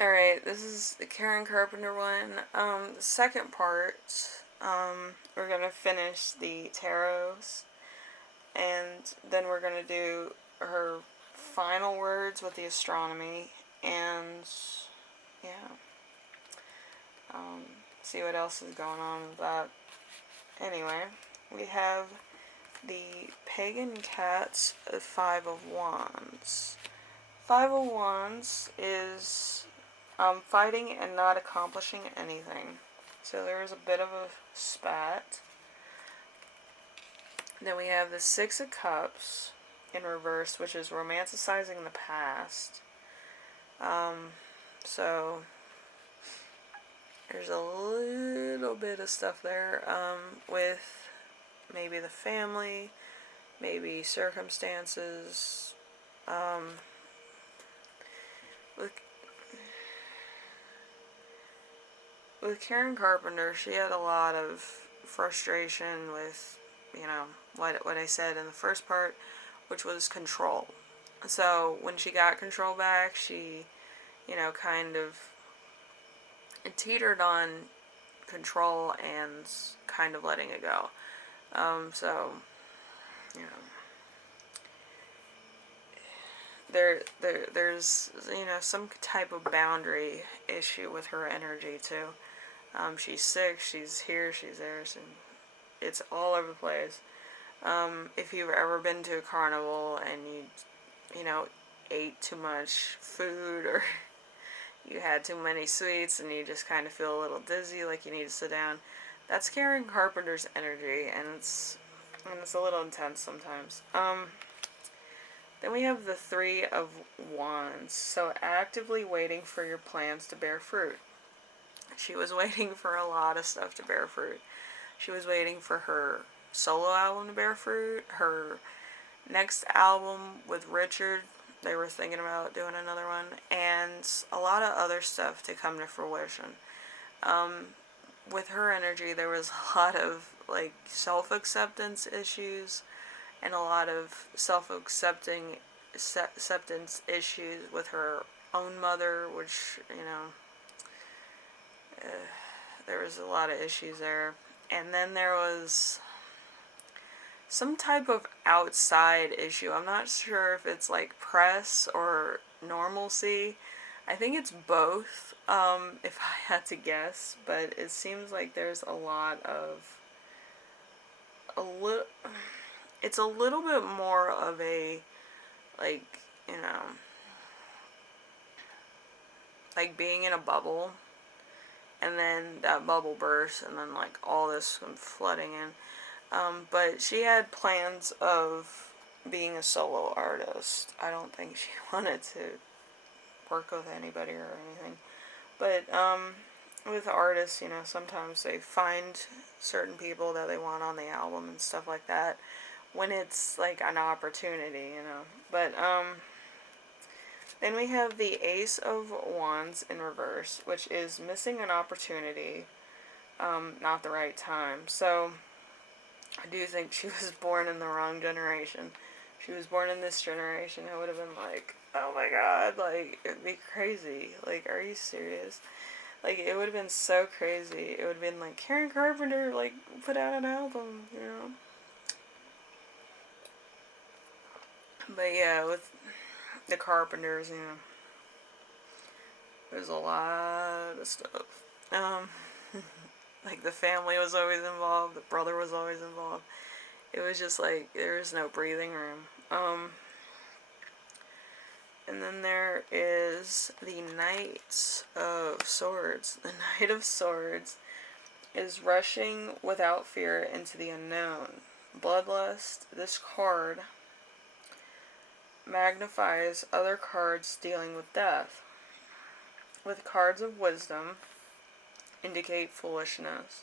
Alright, this is the Karen Carpenter one. The second part, we're gonna finish the tarots, and then we're gonna do her final words with the astronomy, and yeah, see what else is going on with that. Anyway, we have the Pagan Cats of Five of Wands. Five of Wands is fighting and not accomplishing anything. So there's a bit of a spat. Then we have the Six of Cups in reverse, which is romanticizing the past. So there's a little bit of stuff there with maybe the family, maybe circumstances. With Karen Carpenter, she had a lot of frustration with, what I said in the first part, which was control. So when she got control back, she, kind of teetered on control and kind of letting it go. So, there's some type of boundary issue with her energy too. She's sick, she's here, she's there, so it's all over the place. If you've ever been to a carnival and you ate too much food, or you had too many sweets and you just kind of feel a little dizzy, like you need to sit down, that's Karen Carpenter's energy, and it's a little intense sometimes. Then we have the Three of Wands. So actively waiting for your plans to bear fruit. She was waiting for a lot of stuff to bear fruit. She was waiting for her solo album to bear fruit, her next album with Richard. They were thinking about doing another one, and a lot of other stuff to come to fruition. With her energy, there was a lot of self-acceptance issues, and a lot of self-acceptance issues with her own mother, which, there was a lot of issues there. And then there was some type of outside issue. I'm not sure if it's press or normalcy. I think it's both, if I had to guess, but it seems like there's a lot of it's a little bit more of a, being in a bubble, and then that bubble bursts, and then all this flooding in. But she had plans of being a solo artist. I don't think she wanted to work with anybody or anything. But with artists, sometimes they find certain people that they want on the album and stuff like that when it's an opportunity, But then we have the Ace of Wands in reverse, which is missing an opportunity, not the right time. So I do think she was born in the wrong generation. She was born in this generation, it would have been oh my god, it'd be crazy. Are you serious? It would have been so crazy. It would have been Karen Carpenter, put out an album, But yeah, with the Carpenters, there's a lot of stuff. The family was always involved, the brother was always involved. It was just there was no breathing room. And then there is the Knight of Swords. The Knight of Swords is rushing without fear into the unknown. Bloodlust. This card magnifies other cards dealing with death. With cards of wisdom indicate foolishness,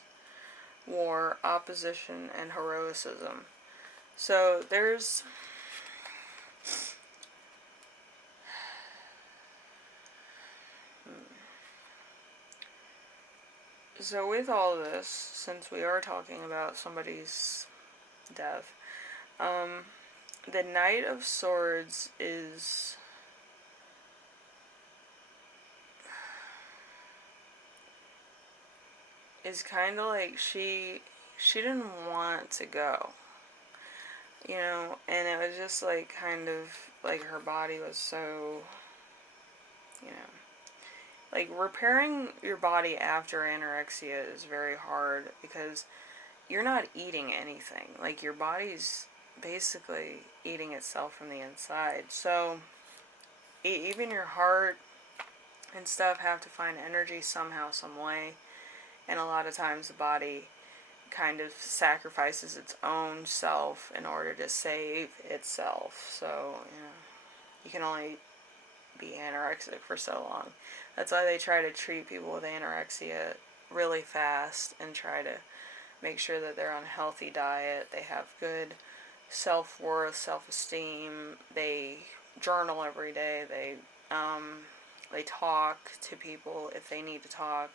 war, opposition, and heroicism. So there's So with all this, since we are talking about somebody's death, the Knight of Swords is is kind of like she didn't want to go, you know, and it was just like kind of like her body was so, you know, like repairing your body after anorexia is very hard because you're not eating anything. Like your body's basically eating itself from the inside. So even your heart and stuff have to find energy somehow, some way. And a lot of times the body kind of sacrifices its own self in order to save itself. So, you know, you can only be anorexic for so long. That's why they try to treat people with anorexia really fast and try to make sure that they're on a healthy diet. They have good self-worth, self-esteem. They journal every day. They talk to people if they need to talk.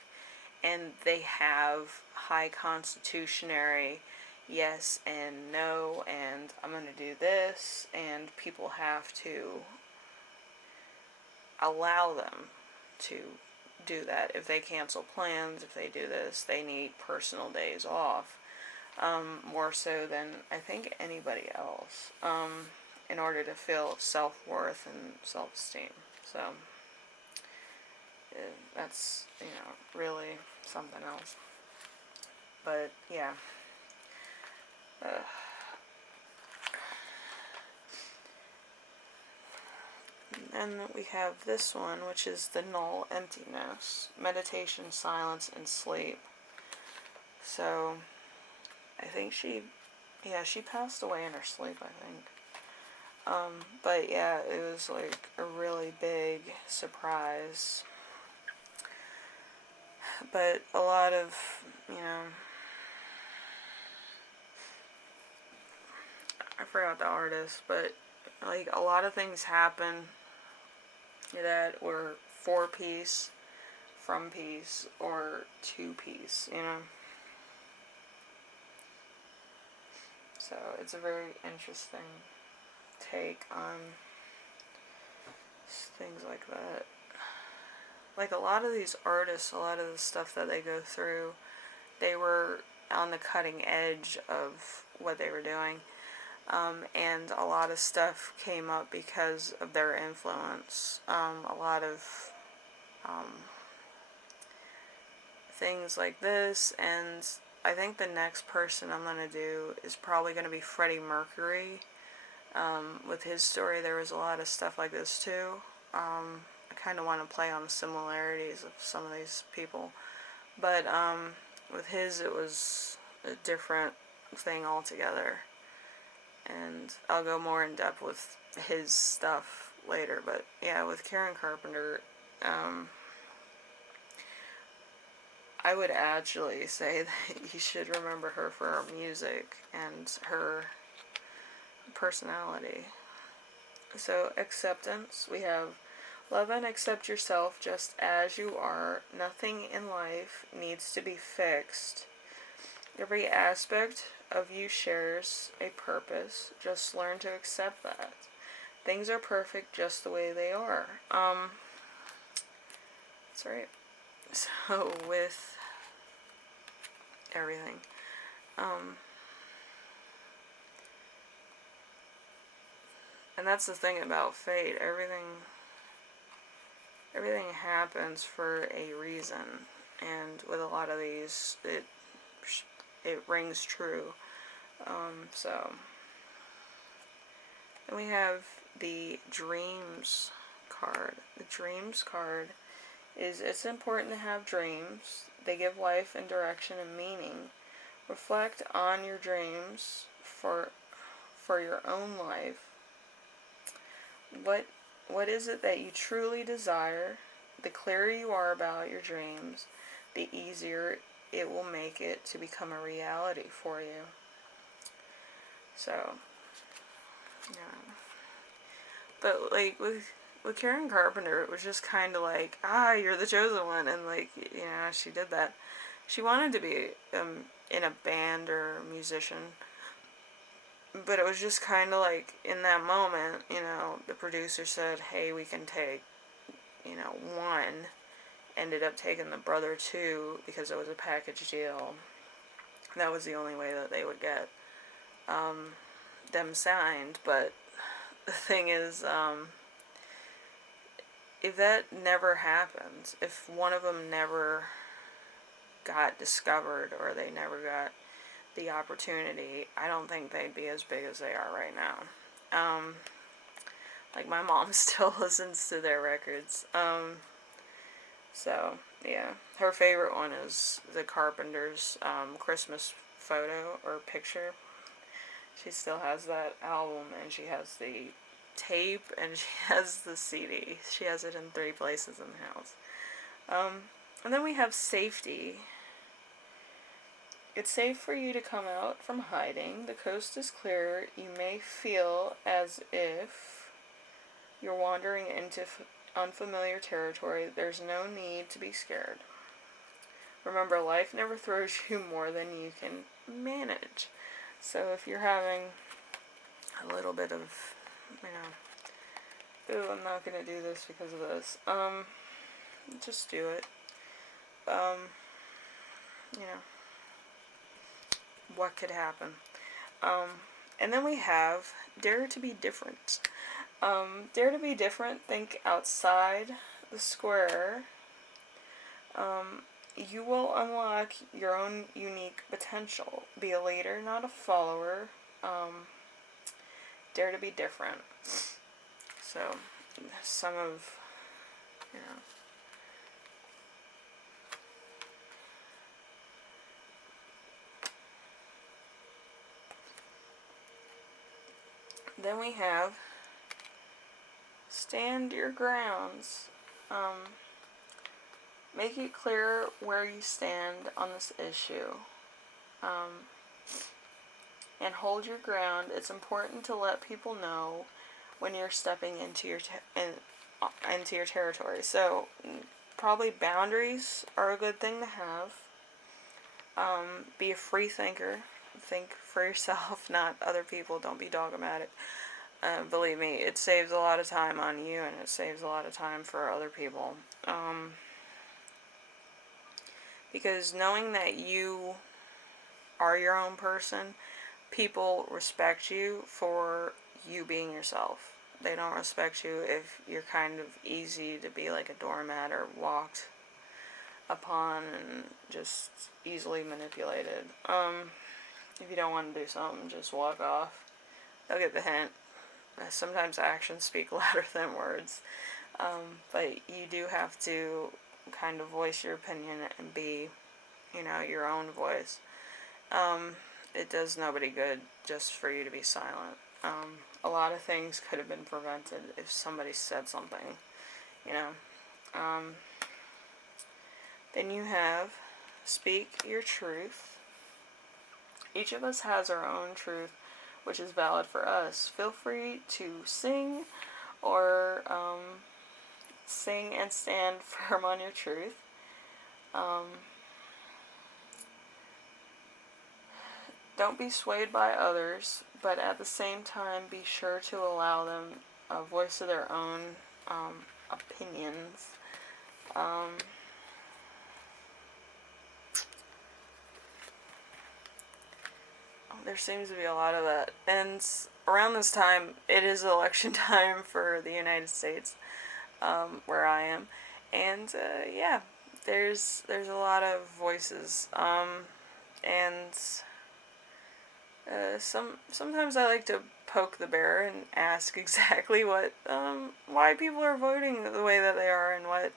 And they have high constitutionary yes and no, and I'm going to do this, and people have to allow them to do that. If they cancel plans, if they do this, they need personal days off, more so than I think anybody else, in order to feel self-worth and self-esteem. So that's, you know, really something else. But yeah, and we have this one, which is the null emptiness, meditation, silence, and sleep. So I think she passed away in her sleep, I think. But yeah, it was like a really big surprise. But a lot of, you know, I forgot the artist, but like a lot of things happen that were 4-piece, from piece, or 2-piece, you know. So it's a very interesting take on things like that. Like a lot of these artists, a lot of the stuff that they go through, they were on the cutting edge of what they were doing. And a lot of stuff came up because of their influence. A lot of things like this, and I think the next person I'm going to do is probably going to be Freddie Mercury. With his story, there was a lot of stuff like this too. I kind of want to play on the similarities of some of these people. But with his, it was a different thing altogether. And I'll go more in depth with his stuff later. But yeah, with Karen Carpenter, I would actually say that you should remember her for her music and her personality. So acceptance, we have love and accept yourself just as you are. Nothing in life needs to be fixed. Every aspect of you shares a purpose. Just learn to accept that. Things are perfect just the way they are. That's right. So with everything, and that's the thing about fate. Everything happens for a reason, and with a lot of these, it rings true. So, then we have the dreams card. The dreams card is, it's important to have dreams. They give life and direction and meaning. Reflect on your dreams for your own life. What is it that you truly desire? The clearer you are about your dreams, the easier it will make it to become a reality for you. So, yeah. But like with Karen Carpenter, it was just kind of like, you're the chosen one, and like, you know, she did that. She wanted to be in a band or a musician, but it was just kind of like in that moment, you know, the producer said, hey, we can take, you know, one, ended up taking the brother too because it was a package deal. That was the only way that they would get them signed. But the thing is, if that never happens, if one of them never got discovered or they never got the opportunity, I don't think they'd be as big as they are right now. Like, my mom still listens to their records. So, yeah. Her favorite one is the Carpenter's Christmas photo or picture. She still has that album, and she has the tape, and she has the CD. She has it in 3 places in the house. And then we have safety. It's safe for you to come out from hiding. The coast is clear. You may feel as if you're wandering into unfamiliar territory. There's no need to be scared. Remember, life never throws you more than you can manage. So if you're having a little bit of, ooh, I'm not going to do this because of this, just do it. What could happen? And then we have dare to be different. Dare to be different. Think outside the square. You will unlock your own unique potential. Be a leader, not a follower. Dare to be different. So, some of, Then we have stand your grounds. Make it clear where you stand on this issue. And hold your ground. It's important to let people know when you're stepping into your into your territory. So, probably boundaries are a good thing to have. Be a free thinker. Think for yourself, not other people. Don't be dogmatic. Believe me, it saves a lot of time on you, and it saves a lot of time for other people. Because knowing that you are your own person, people respect you for you being yourself. They don't respect you if you're kind of easy to be like a doormat or walked upon and just easily manipulated. If you don't want to do something, just walk off. They'll get the hint. Sometimes actions speak louder than words. But you do have to kind of voice your opinion and be, your own voice. It does nobody good just for you to be silent. A lot of things could have been prevented if somebody said something, Then you have speak your truth. Each of us has our own truth, which is valid for us. Feel free to sing or sing and stand firm on your truth. Don't be swayed by others, but at the same time be sure to allow them a voice of their own opinions. There seems to be a lot of that. And around this time, it is election time for the United States, where I am. And, there's a lot of voices. Sometimes I like to poke the bear and ask exactly why people are voting the way that they are and what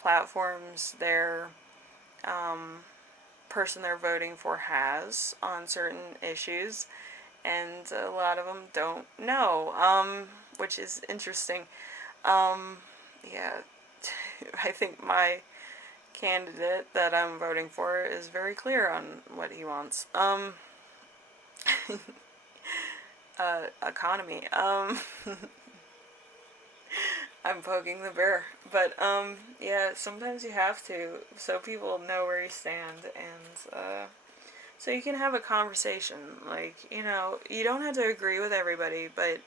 platforms their person they're voting for has on certain issues, and a lot of them don't know, which is interesting. I think my candidate that I'm voting for is very clear on what he wants. Economy. I'm poking the bear. But, sometimes you have to, so people know where you stand, and, so you can have a conversation. Like, you don't have to agree with everybody, but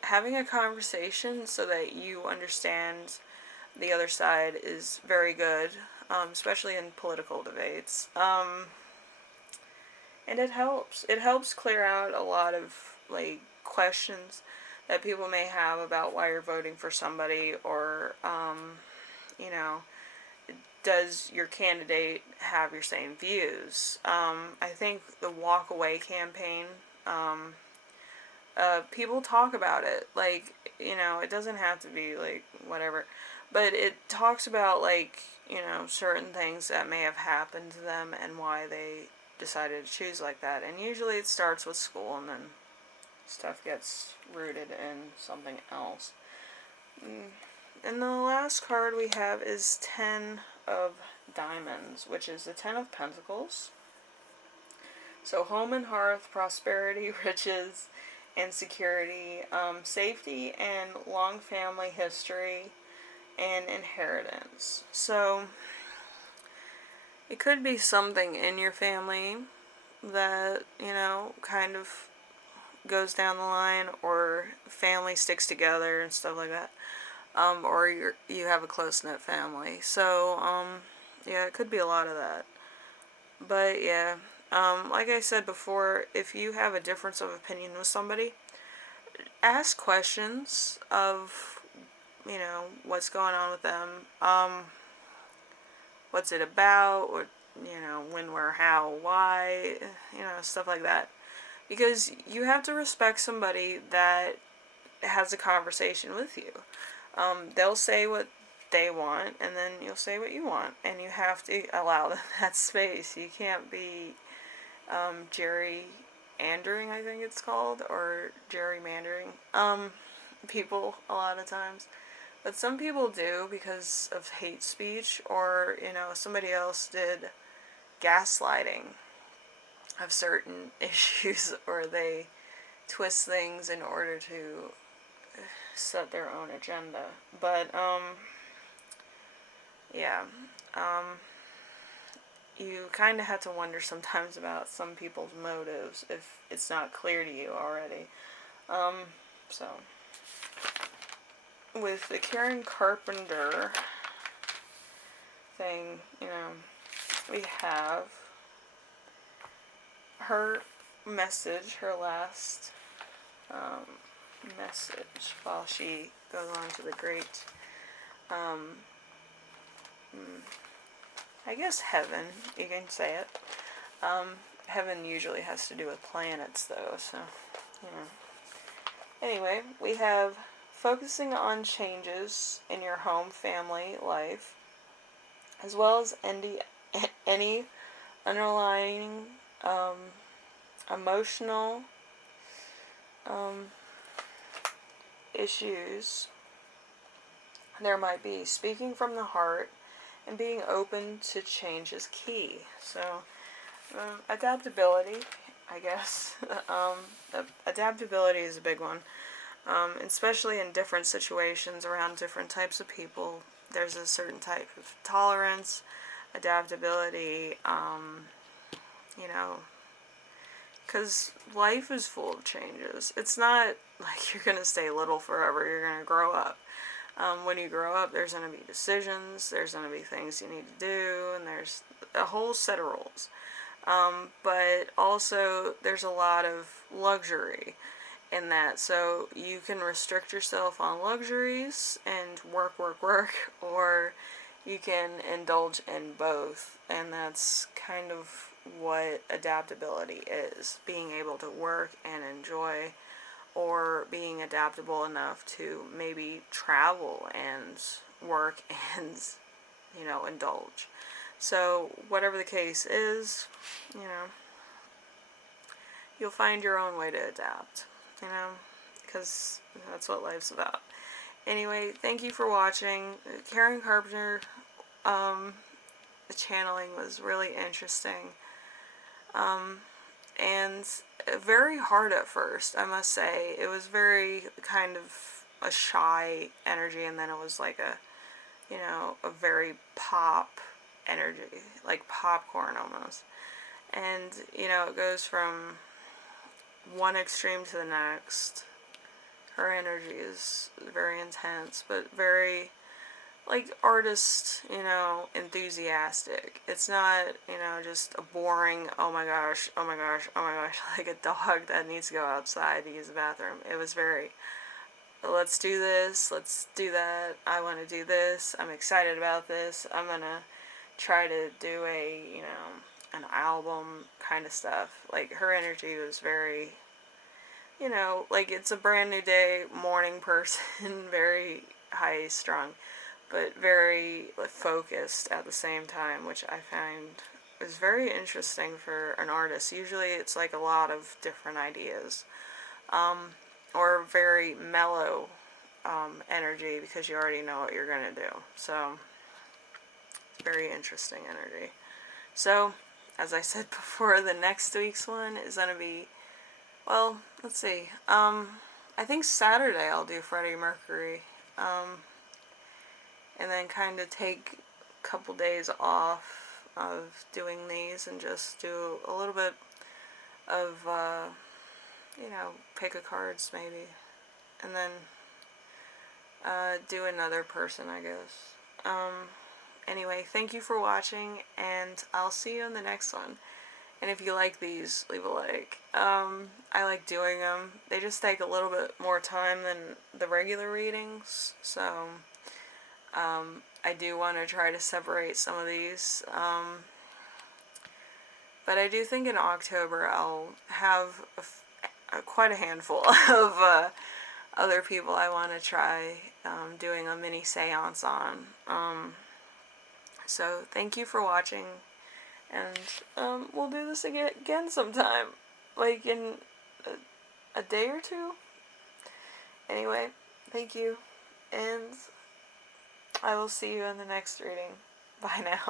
having a conversation so that you understand the other side is very good, especially in political debates. And it helps. It helps clear out a lot of like questions that people may have about why you're voting for somebody, or you know, does your candidate have your same views? I think the walk away campaign, people talk about it. Like, it doesn't have to be like whatever, but it talks about like, certain things that may have happened to them and why they decided to choose like that. And usually it starts with school and then stuff gets rooted in something else. And the last card we have is 10 of Diamonds, which is the 10 of Pentacles. So home and hearth, prosperity, riches, and security, safety and long family history, and inheritance. So it could be something in your family that, kind of goes down the line, or family sticks together and stuff like that. Or you have a close-knit family. So, yeah, it could be a lot of that. But, yeah, like I said before, if you have a difference of opinion with somebody, ask questions of, what's going on with them, what's it about, what, when, where, how, why, stuff like that. Because you have to respect somebody that has a conversation with you. They'll say what they want, and then you'll say what you want, and you have to allow them that space. You can't be gerrymandering, I think it's called, or gerrymandering people a lot of times. But some people do because of hate speech, or, somebody else did gaslighting of certain issues, or they twist things in order to set their own agenda. But, yeah, you kind of have to wonder sometimes about some people's motives if it's not clear to you already. So, with the Karen Carpenter thing, we have her message, her last message, while she goes on to the great, I guess heaven, you can say it. Heaven usually has to do with planets, though, so, Anyway, we have focusing on changes in your home, family, life, as well as any underlying emotional issues there might be. Speaking from the heart and being open to change is key. So, adaptability, I guess. Adaptability is a big one, especially in different situations around different types of people. There's a certain type of tolerance, adaptability, because life is full of changes. It's not like you're going to stay little forever. You're going to grow up. When you grow up, there's going to be decisions, there's going to be things you need to do, and there's a whole set of rules. But also, there's a lot of luxury in that. So you can restrict yourself on luxuries and work, or you can indulge in both. And that's kind of what adaptability is. Being able to work and enjoy, or being adaptable enough to maybe travel and work and, indulge. So whatever the case is, you'll find your own way to adapt, because that's what life's about. Anyway, thank you for watching. Karen Carpenter, the channeling was really interesting. And very hard at first, I must say. It was very kind of a shy energy, and then it was like a very pop energy, like popcorn almost. And, it goes from one extreme to the next. Her energy is very intense, but very like artist, enthusiastic. It's not, just a boring, oh my gosh, oh my gosh, oh my gosh, like a dog that needs to go outside to use the bathroom. It was very, let's do this, let's do that, I want to do this, I'm excited about this, I'm gonna try to do an album kind of stuff. Like, her energy was very, like it's a brand new day, morning person, very high strung, but very focused at the same time, which I find is very interesting for an artist. Usually it's like a lot of different ideas, um, or very mellow energy because you already know what you're going to do. So, very interesting energy. So, as I said before, the next week's one is going to be, well, let's see. I think Saturday I'll do Freddie Mercury. And then kind of take a couple days off of doing these and just do a little bit of, pick a cards maybe. And then do another person, I guess. Anyway, thank you for watching, and I'll see you in the next one. And if you like these, leave a like. I like doing them. They just take a little bit more time than the regular readings, so I do want to try to separate some of these. But I do think in October I'll have quite a handful of other people I want to try doing a mini seance on. So thank you for watching, and we'll do this again sometime, like in a day or two. Anyway, thank you, and I will see you in the next reading. Bye now.